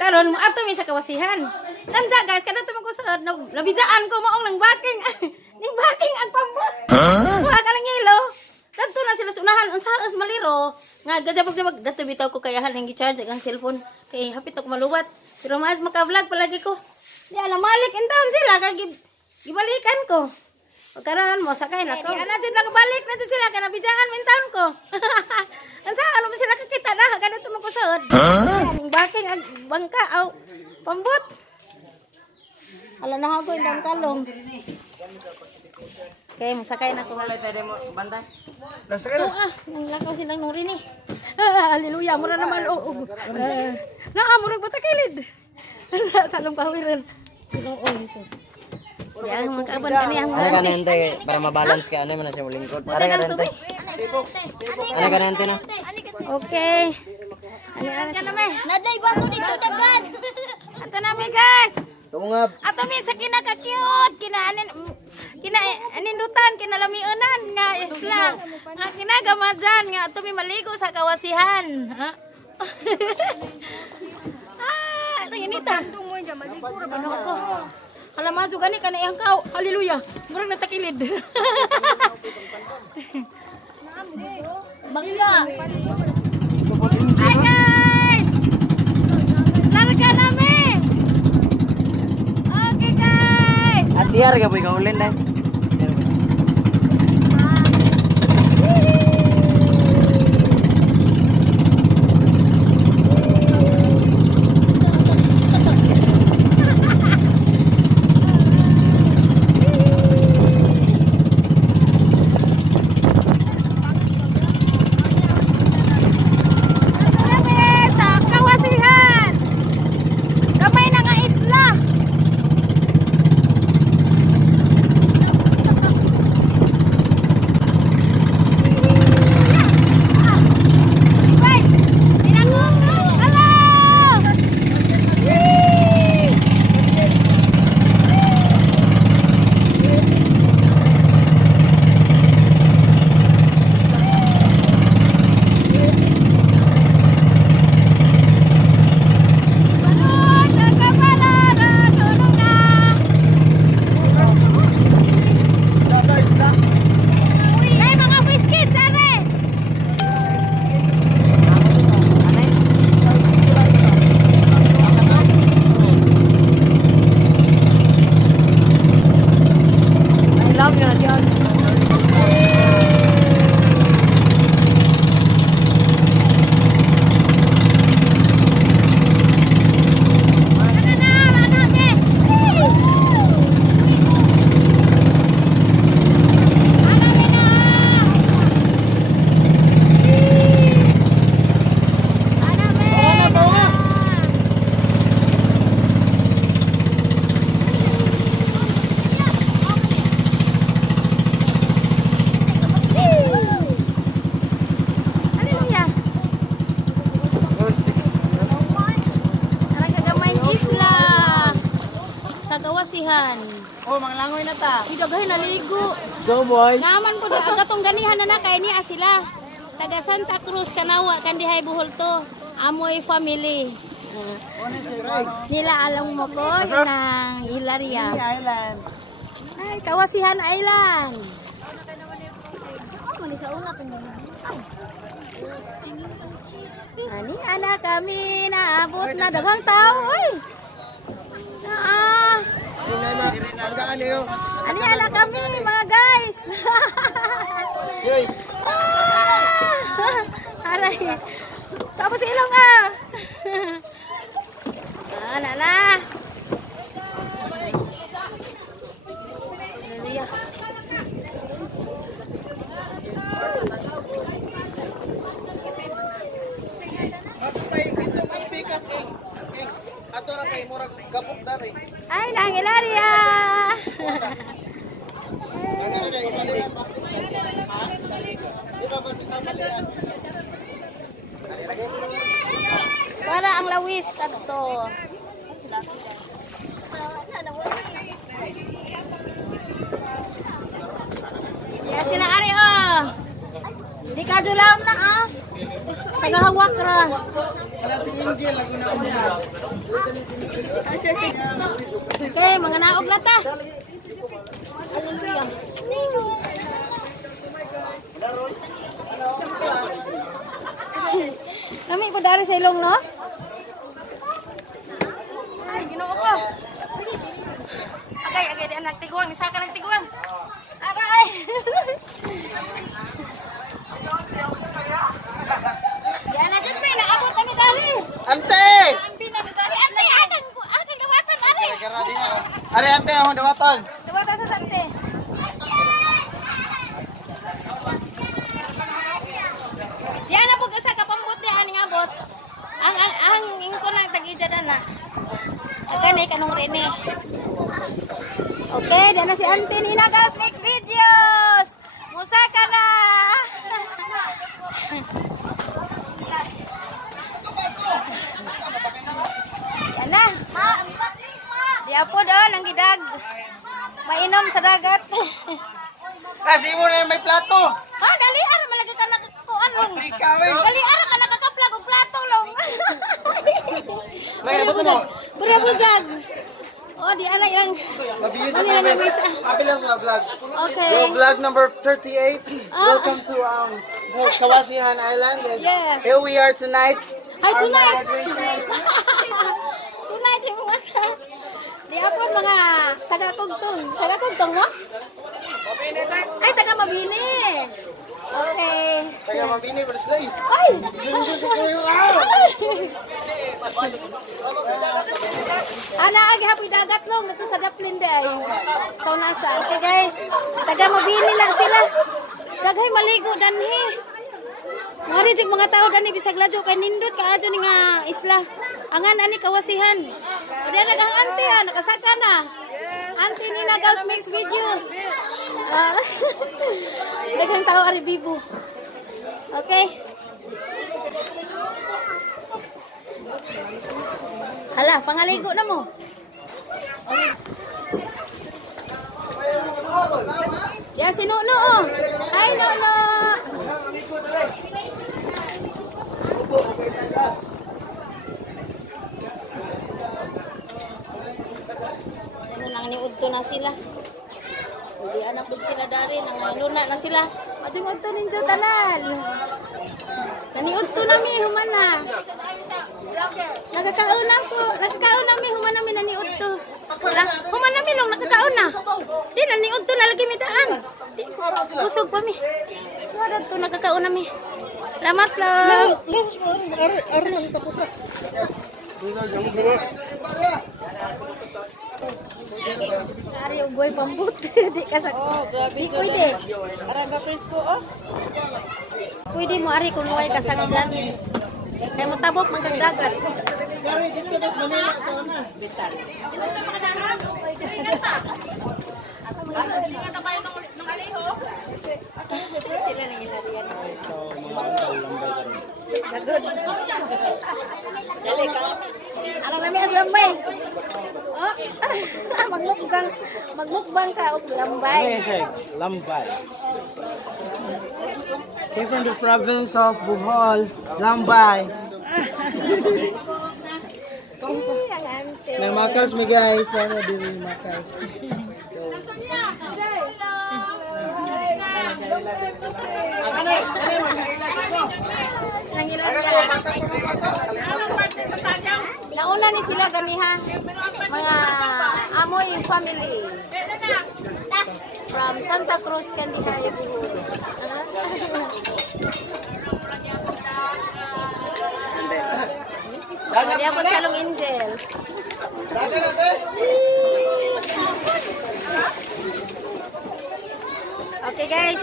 Karon mo ato mi sa kawasihan. Nanja guys, kada tuman ko sa nabijaan ko maong nang baking. Ning baking ang pambot. Wa ka nang yelo. Kadto na sila sa unahan unsa as maliro nga gajabog-jabog dato bitaw ko kayahan ning gi-charge ang cellphone kay hapit ako maluwat. Pero mas maka-vlog palagi ko. Di alam malik intaon sila kay gibalikan ko. Pagkaroon mo sakay na ko. Ana jud lang balik na sila kana bijaan mintaon ko. Unsa ano ba sila kakita na kada tuman ko sod. Ning baking ang bangka aw pambot. Ala na ako indang kalong. Okay, masakay na ko. Wala tayo mo bantay. Nasakay na. Nang lakaw silang nuri ni. Hallelujah, mura naman murag batakilid. Talong pawiran. Oh, Jesus. Ya, magkaban kaniyang. Ano kanente para mabalance ka ano man siya mulingkod. Para kanente. Ano kanente na? Okay. Ano ka na me? Naday baso dito dagan. Ato na me guys. Tungab. Ato mi sa kinaka-cute, kinanindutan, kinalamiunan nga isla. Nga kinagamajan nga ato mi maligo sa kawasihan. Ha? Rinita. Tumoy ja maligo ra ba ko. Alam mo juga ni kana iyang kao. Hallelujah. Murag natakilid. Bangga. Hi guys. Larga namin. Okay guys. Asiar ka boy kaulen dai. Kawasihan. Oh, manglangoy na ta. Idagahin naligo. Go boy. Naman po agatong ganihan na kay niya sila. Taga Santa Cruz Kanawa kandihay Bohol to. Amoy family. Nila alam mo ko ng Hilaria. Island. Ay, Kawasihan Island. Ako ni sa una to. Ani anak kami naabot na daghang tao oy. Ani anak kami mga guys. Aray. Tapos ilong ah. Ana na. Ay, nang Hilaria. Para ang lawis kadto. Ya sila ari oh. Di ka julam na ah. Tagahawak ra. Okay, mga naog na ta. Nami po dari sa ilong, no? Ay, ginoo ko. Okay, di anak tiguang. Isa ka ng tiguang. Aray! Yan na dyan, may naabot kami dali. Ante! Ambi na dali. Ante, akan dawatan, ari. Are ante ako dawaton. Dawatan sa sante. Yan na po sa kapambot niya, aning abot. Ang ingko lang tag-ija na. Agani kanong rene. Okay, dan na si Ante ni Nagas Mix Videos. Musaka na. Yan na. Dia po doon ang gidag. Mainom sa dagat. Kasi mo na may plato. Ha, dali ara malagi ka nakakuan long. Ikaw eh. Dali ara ka nakakaplag og plato long. May abot mo. Pura bujag. Oh, di ana ilang. Ano lang may isa. Kabilang sa vlog. Okay. Yung vlog number 38. Welcome to Kawasihan Island. And Yes. here we are tonight. Hi, tonight. Our Tonight yung mga di apon mga taga-kugtong. Taga-kugtong mo? Ay, taga-mabini. Okay. Taga Mabini, pero sila eh. Ay! Ana agi hapoy dagat long nato sa Daplin day. Sa unasa. Okay guys, taga-mabini lang sila. Daghay maligo danhi. Mga rijig mga tao dani bisag ladyo kay nindot kaadyo ni nga isla. Angan ani Kawasihan. Odi na kang ante ha, nakasaka na. Ante ni Nagas Mix Videos. Daghang tao ari bibo. Okay. Hala, pangaligo na mo. Ya si Nuno oh. Hi Nuno. Ano nang niudto na sila. Hindi anak pud sila dari nang luna na sila. Adjung udto ninyo tanan. Naniudto nami humana. Nakakauna po. Nakakauna mi humana mi naniudto. Humana mi long nakakauna. Di naniudto na lagi mi daan. Usog pa mi. Wala to nakakauna mi. Salamat lang. Ari ugoy pambut. Di kasak. Di pwede. Araga presko oh. Pwede mo ari kung way kasagdan. Kaya mo tabok magdagat. Sila ni ilarian. Gagod. Dali ka. Anong nami as lambay? Oh, magmukbang ka og lambay. Lambay. Came from the province of Bohol, Lambay. May makas mi guys, tama din yung makas. Nauna ni sila ganiha. Mga amoy family. From Santa Cruz, Candijaya, Bohol. Hindi ako salong angel. Okay guys.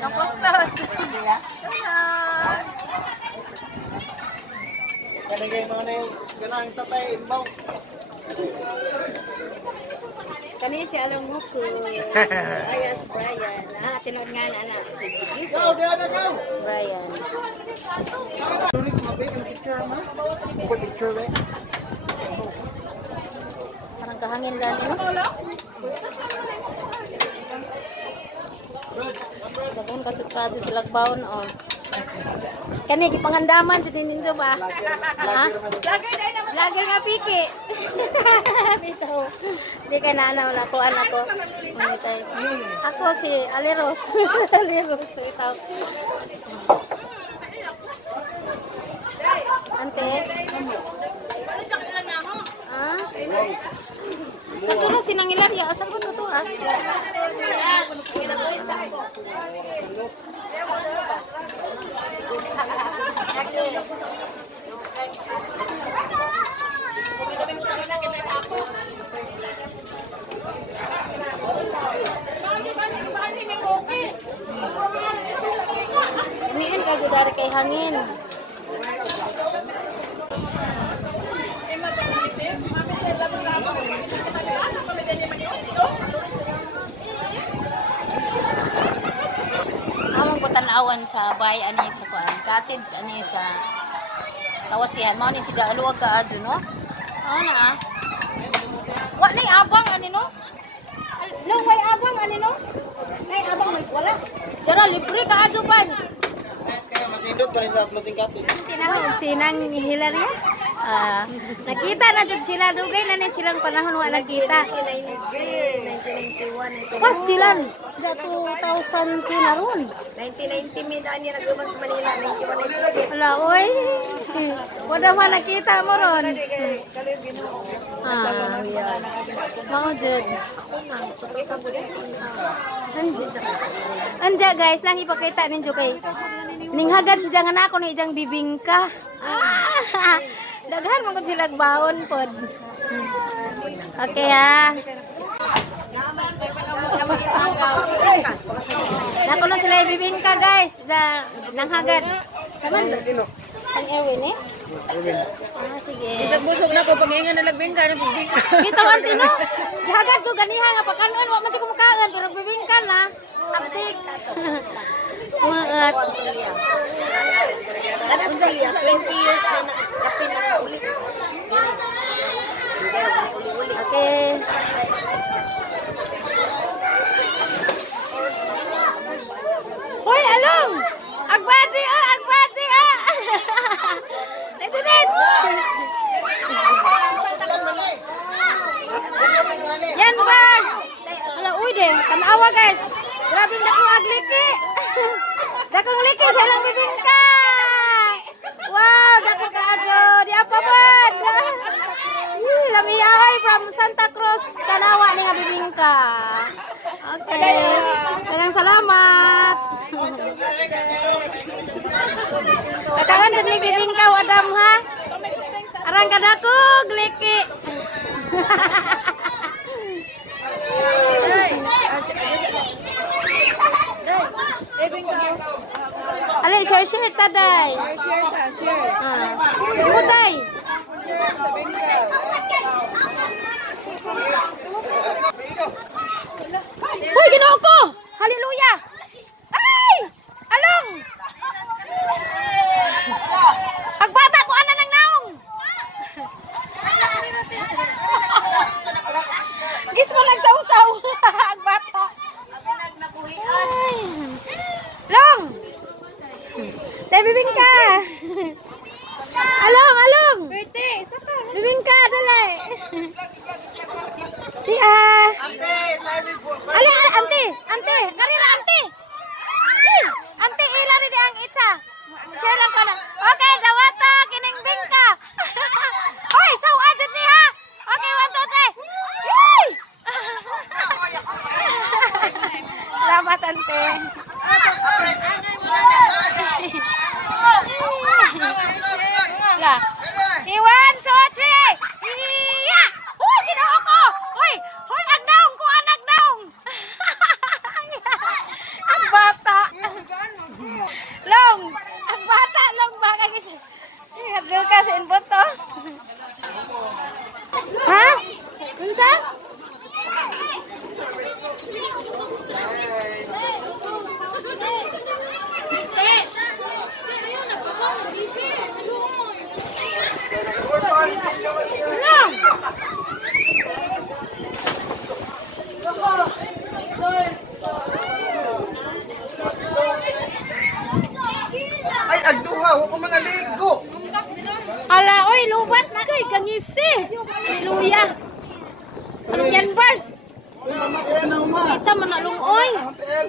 Kapostod. Kanagay mo na yung ganang tatay inbaw. Kani si alam mo ko. Ayas Brian. Tinod nga na anak si Yusuf. Go, diyan na go! Brian. Sorry, kumabit ang picture ma. Picture eh. Parang kahangin gani no? Yan kasut-kasut sila baon oh. Kani gipangandaman sa ninyo ba? Ha? Vlogger nga piki. Bitaw. Di ka na ano na ko anak ko. Monetize. Ako si Aleros. Aleros ito. Ante. Ah? Ito na sinang Ilaria. Asan ko to ah? Iniin ka dari kay hangin. Among putanawan sa bay ani sa kuan cottage ani sa Tawasihan mao ni siya aluwag ka adyo no. Ana ah. Wa ni abang ani no. No may abang ani no. May abang may wala. Jara libre ka adyo pa. Masindot ka sa floating cottage. Tinahon sinang Hilaria. Nakita na jud sila dugay na ni silang panahon wa nagkita. 1991 ito. Pas dilan sila 2002 na ron. 1990 mi daan niya nagumang sa Manila 91. Wala oy. Wala man nakita mo ron. Kalis Ginoo. Sa mas mga nakagin. Mao jud. Ako man totoo sa bulan. Anja guys, lang ipakita ninyo kay ning hagad siya nga nako ni ijang bibingka. Daghan man sila baon pod. Okay ha. Nako na sila bibingka guys, nang hagad. Taman ang Erwin eh? Sige. Busog na ko pag-ingan na lagbingka na bibingka. Kita man tino. Hagad ko ganiha nga pakanon wa man siya kumukaan pero bibingka na. Aptik. Maat. Kada Australia 20 years na kapin na ulit. Okay. Hoy, along! Agbati ah! Agbati ah! Letunit! Yan ba? Hala, uy din. Tanawa guys. Grabe dako agliki. Dakong liki sa ilang bibingka. Wow, dako ka adyo. Di apa man. Lamiyay from Santa Cruz, Kanawa ni nga bibingka. Okay. Dagang salamat. Kakangan sa bibingka wadam ha. Arang kadako gliki. Ale, share taday. Share. Muday. Hoy, Ginoo ko! Hallelujah! Ay! Along! Pagbata ko ana nang naong. Git mo nagsaw-saw. Agbata. Ay. Long! Bibing ka! Along! Bibing ka, dali! Iya. Ale, ante, karira ante. Ante ilari di ang itsa. Share lang ko na. Okay, dawata kining bingka. Hoy, saw aja ni ha. Okay, 1 2 3. Yay! Salamat ante. La. 1 2 3. Iya! Hoy, Ginoo ko. Hoy, ang naong ko anak naong. Ang bata. Long, ang bata long baka kasi. Hadlo ka sa input to. Ha? Unsa? Long. huwag ko mga ligo. Ala, oy, lubat na kay kangisi. Hallelujah. Anong yan, verse? Uy, mama, yan ang ma. Kita manalong, oy. Hotel.